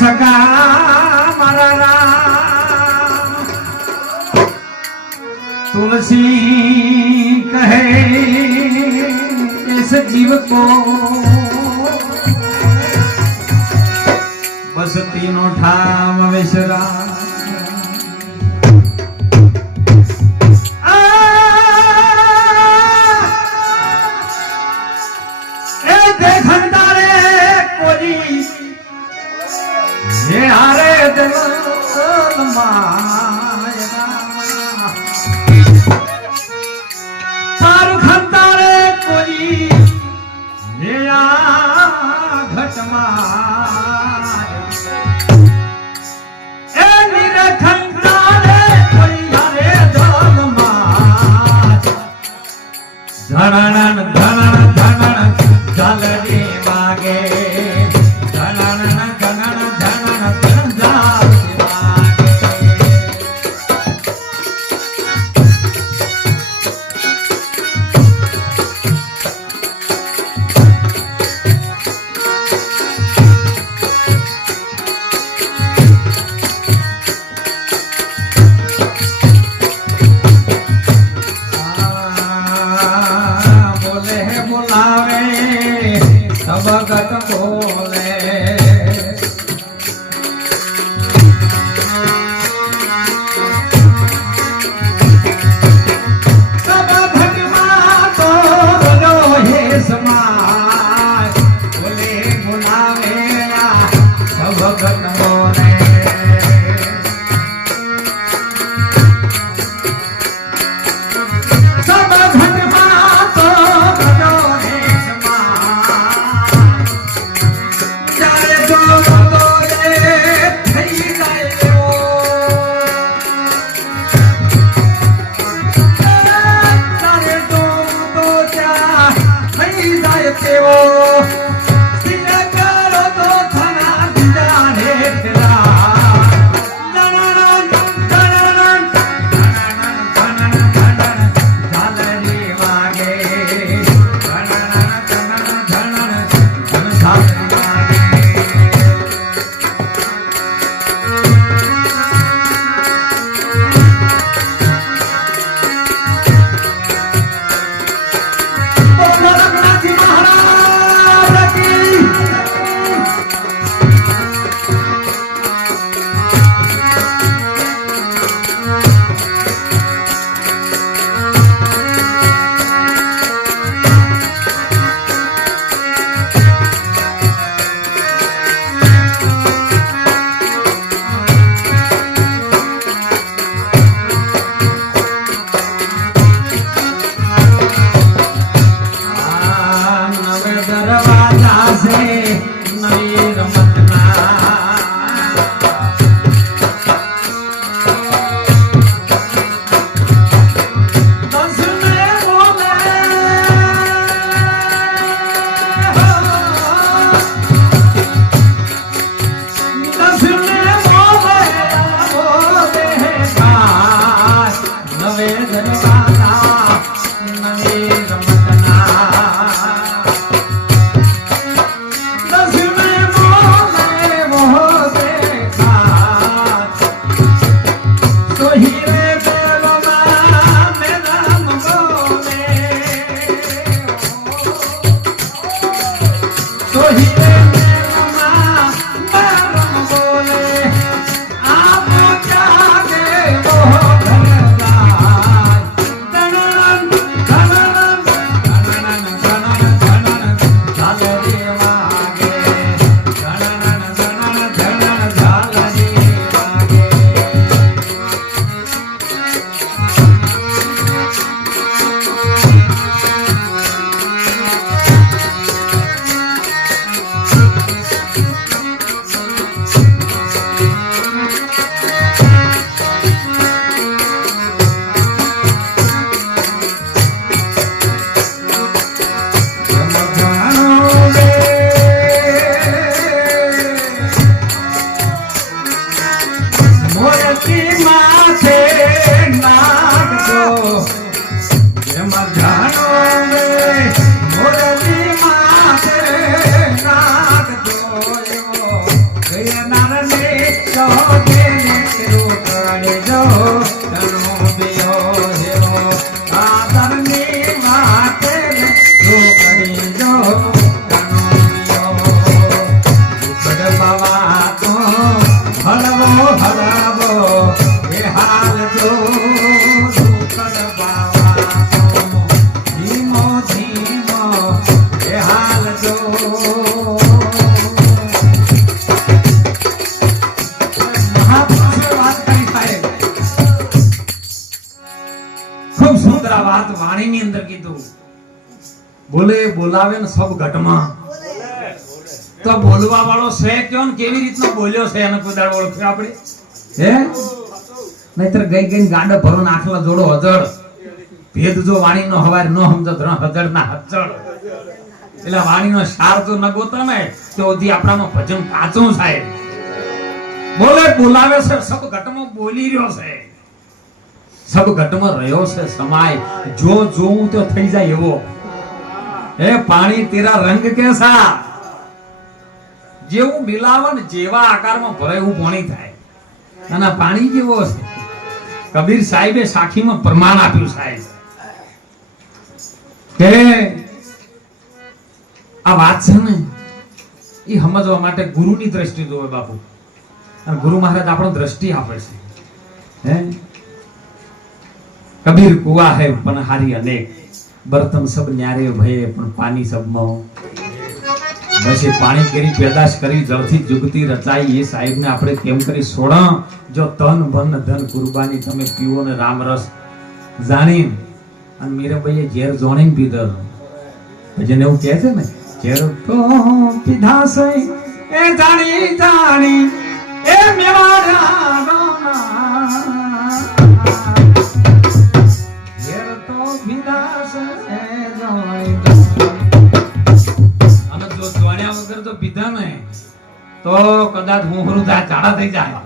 सका मारा राम तुलसी कहे इस जीव को बस तीनों ठाम विसरा ये हारे दिल मायना सारू खंतारे कोई ये घट माया ए निरे खंतारे कोई हारे दिल माया धनन धनन धनन जलनी मागे भगत बोले सब भगवान तो बोलो हे समाज बोले बुलावे सब भगत बोले सब भगवान तो बोलो हे not જો તેને રોકાઈ જો તનો બેયો હેરો આદરની માટે રોકાઈ જો તનો બેયો ઉપડ બાવા તો હળવો હળવો એ હાલ જો ઉપડ બાવા તો ધીમો ધીમો એ હાલ જો વાત વાણીની અંદર કીધું બોલે બોલાવે ને સબ ઘટમાં તો બોલવા વાળો છે કયો ને કેવી રીતનો બોલ્યો છે એને કોઈ દાડો ઓળખ્યો આપણે હે નહીતર ગઈ ગઈ ગાંડો ભરો નાખલા જોડો હજળ ભેદ જો વાણીનો હવાર નો સમજો ધણ હજળ ના હજળ એટલે વાણીનો સાર જો ન ગોતો ને તો ઓધી આપણામાં ભજન કાચું થાય બોલે બોલાવે છે સબ ઘટમાં બોલી રહ્યો છે સબ ઘટમાં રહ્યો છે સમાય જો જોઉં તો થઈ જાય એવો હે પાણી તેરા રંગ કેસા જેવું મિલાવન જેવા આકારમાં ભરે એવું પાણી થાય અને પાણી જેવો છે કબીર સાહેબે સાખીમાં પ્રમાણ આપ્યું સાહેબ કે આ વાત છે ને એ સમજવા માટે ગુરુની દ્રષ્ટિ જોવે બાપુ અને ગુરુ મહારાજ આપણો દ્રષ્ટિ આપે છે હે કબીર કુવા હે પનહારી અનેક બર્તન સબ ન્યારે ભયે પણ પાણી સબમાં બસ એ પાણી કરી પેદાશ કરી જળથી જુગતી રચાઈ એ સાહેબને આપણે કેમ કરી સોડા જો તન મન ધન કુરબાની તમે પીવો ને રામરસ જાણી અને મીરાબાઈએ ઝેર જોણીને પીધો ભજન એવું કહે છે ને ઝેર તો પીધા છે એ જાણી જાણી એ મેવાડા તો કદાચ મોહરું થાય ઝાડા થઈ જાય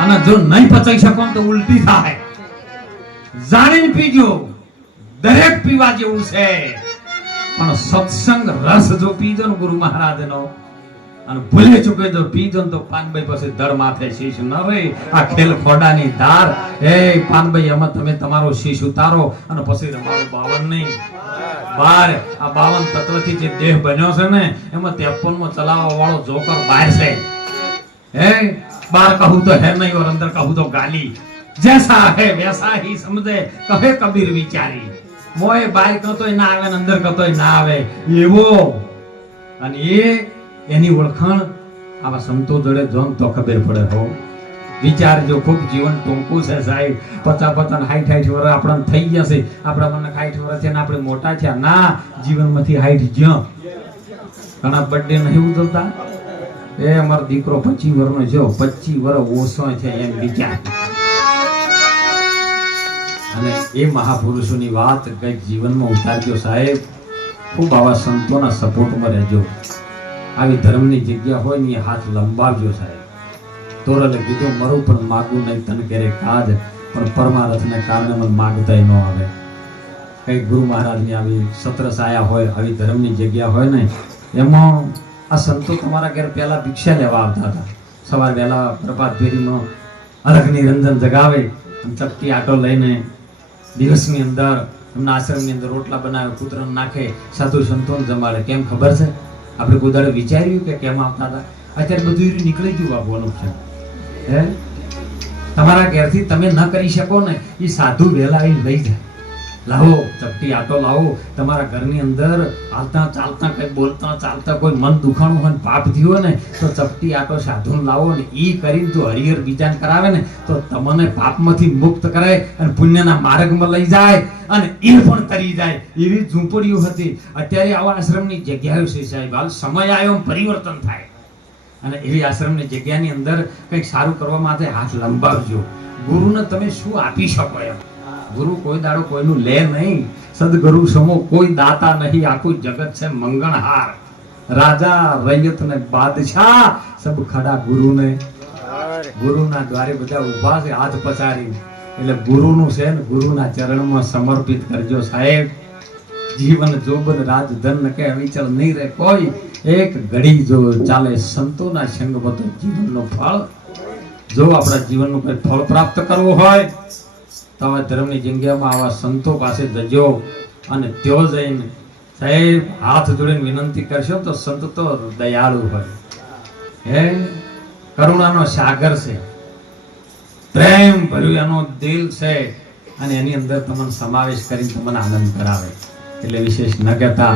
અને જો નહીં પચાઈ શકો તો ઉલટી થાય જાણીને પીજો દરેક પીવા જેવું છે પણ સત્સંગ રસ જો પીજો ને ગુરુ મહારાજનો અને ભૂલે ચૂકે જો પીજો ને તો પાનભાઈ પાસે ધડ માથે શીશ ન રહે આ ખેલ ખોડાની ધાર એ પાનભાઈ એમાં તમે તમારો શીશ ઉતારો અને પછી રમાડો 52 નહીં બાર આ 52 તત્વથી જે દેહ બન્યો છે ને એમાં 53 માં ચલાવવા વાળો જોકર બહાર છે હે બાર કહું તો હે નહીં और अंदर कहूं तो गाली जैसा है वैसा ही समझे कहे कबीर विचारी મોય બહાર કતોય ના આવે ને અંદર કતોય ના આવે એવો અને એની ઓળખાણ આવા સંતો જોડે જોન તો ખબર પડે હો વિચારજો ખૂબ જીવન ટૂંકું છે સાહેબ 50 50 60 વર્ષ આપણને થઈ જશે આપણા મને 60 વર્ષ છે ને આપણે મોટા છે ના જીવનમાંથી 60 જ્યાં ઘણા બર્થડે નહીં ઉજવતા એ અમારો દીકરો 25 વર્ષનો છે 25 વર્ષ ઓછો છે એમ વિચાર અને એ મહાપુરુષોની વાત કઈક જીવનમાં ઉતારજો સાહેબ ખૂબ આવા સંતોના સપોર્ટમાં રહેજો આવી ધર્મની જગ્યા હોય ને હાથ લંબાવજો સાહેબ તોરલે કીધું મરું પણ માગું નહીં તન કરે કાજ પણ પરમારથને કારણે મને માગતા ન આવે કઈ ગુરુ મહારાજની આવી સત્રસાયા હોય આવી ધર્મની જગ્યા હોય ને એમાં આ સંતો તમારા ઘરે પહેલા ભિક્ષા લેવા આવતા હતા સવાર વહેલા પ્રભાત ફેરીમાં અલગ નિરંજન જગાવે ચપટી આટો લઈને દિવસની અંદર એમના આશ્રમની અંદર રોટલા બનાવે કૂતરાને નાખે સાધુ સંતોને જમાડે કેમ ખબર છે આપણે કોઈ દાડે વિચાર્યું કે કેમ આવતા હતા અત્યારે બધું નીકળી ગયું આપવાનું છે હે તમારા ઘેરથી તમે ન કરી શકો ને એ સાધુ વહેલા એ લઈ જાય લાવો ચપટી આટો લાવો તમારા ઘરની અંદર હાલતા ચાલતા કઈ બોલતા ચાલતા કોઈ મન દુખાણું હોય પાપ થયું હોય ને તો ચપટી આટો સાધુને લાવો ને એ કરીને તો હરિહર બીજાને કરાવે ને તો તમને પાપમાંથી મુક્ત કરાય અને પુણ્યના માર્ગમાં લઈ જાય અને એ પણ તરી જાય એવી ઝૂંપડીઓ હતી અત્યારે આવા આશ્રમની જગ્યાઓ છે સાહેબ હાલ સમય આવ્યો પરિવર્તન થાય અને એવી આશ્રમની જગ્યાની અંદર કંઈક સારું કરવા માટે હાથ લંબાવજો ગુરુને તમે શું આપી શકો એમ ગુરુ કોઈ દાડો કોઈનું લે નહીં સદગુરુ સમો કોઈ દાતા નહીં આખું જગત છે મંગણહાર રાજા રૈયત ને બાદશાહ સબ ખડા ગુરુને ગુરુના દ્વારે બધા ઊભા છે હાથ પછાડી એટલે ગુરુનું છે ને ગુરુના ચરણમાં સમર્પિત કરજો સાહેબ જીવન જોબન રાજ ધન કે અવિચળ નહીં રહે કોઈ, એક ઘડી જો ચાલે સંતોના સંગ બધો જીવનનો ફળ. જો આપણા જીવનનું કોઈ ફળ પ્રાપ્ત કરવું હોય તો હવે ધર્મની જગ્યામાં આવા સંતો પાસે જજો અને ત્યાં જઈને સાહેબ હાથ જોડીને વિનંતી કરશો તો સંત તો દયાળુ હોય, હે કરુણાનો સાગર છે, પ્રેમ ભર્યું એનો દિલ છે અને એની અંદર તમને સમાવેશ કરીને તમને આનંદ કરાવે. એટલે વિશેષ ન કહેતા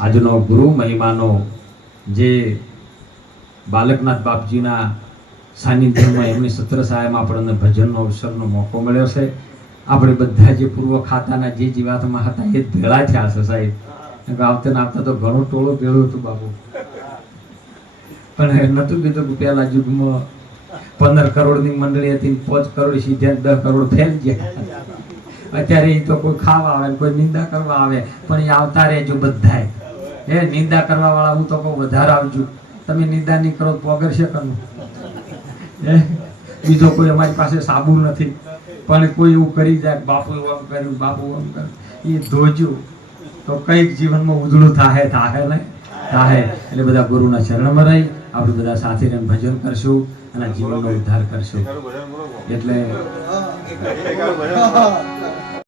આજનો ગુરુ મહિમાનો જે બાલકનાથ બાપજીના સાનિધ્યમાં એમની સત્ર સહાયમાં આપણને ભજનનો અવસરનો મોકો મળ્યો છે. આપણે બધા જે પૂર્વ ખાતાના જે જીવાતમાં હતા એ ભેળા થયા છે સાહેબ. આવતા ને આવતા તો ઘણું ટોળું ભેળું હતું બાબુ, પણ નતું કીધું કે પહેલા યુગમાં 15 કરોડની મંડળી હતી, 5 કરોડ સીધા 10 કરોડ ફેલ ગયા. અત્યારે એ તો કોઈ ખાવા આવે કોઈ નિંદા કરવા આવે, પણ એ આવતા રહેજો બધાય. એ નિંદા કરવા વાળા હું તો કહું વધારે આવજો, તમે નિંદા નહીં કરો પગરશે કરવું. બીજો કોઈ અમારી પાસે સાબુ નથી, પણ કોઈ એવું કરી જાય બાપુ આમ કર્યું બાપુ આમ કર્યું, એ ધોજો તો કઈક જીવનમાં ઉજળું થાય ને થાય. એટલે બધા ગુરુના શરણમાં રહી આપણે બધા સાથે રહીને ભજન કરશું અને જીવનનો ઉદ્ધાર કરશું. એટલે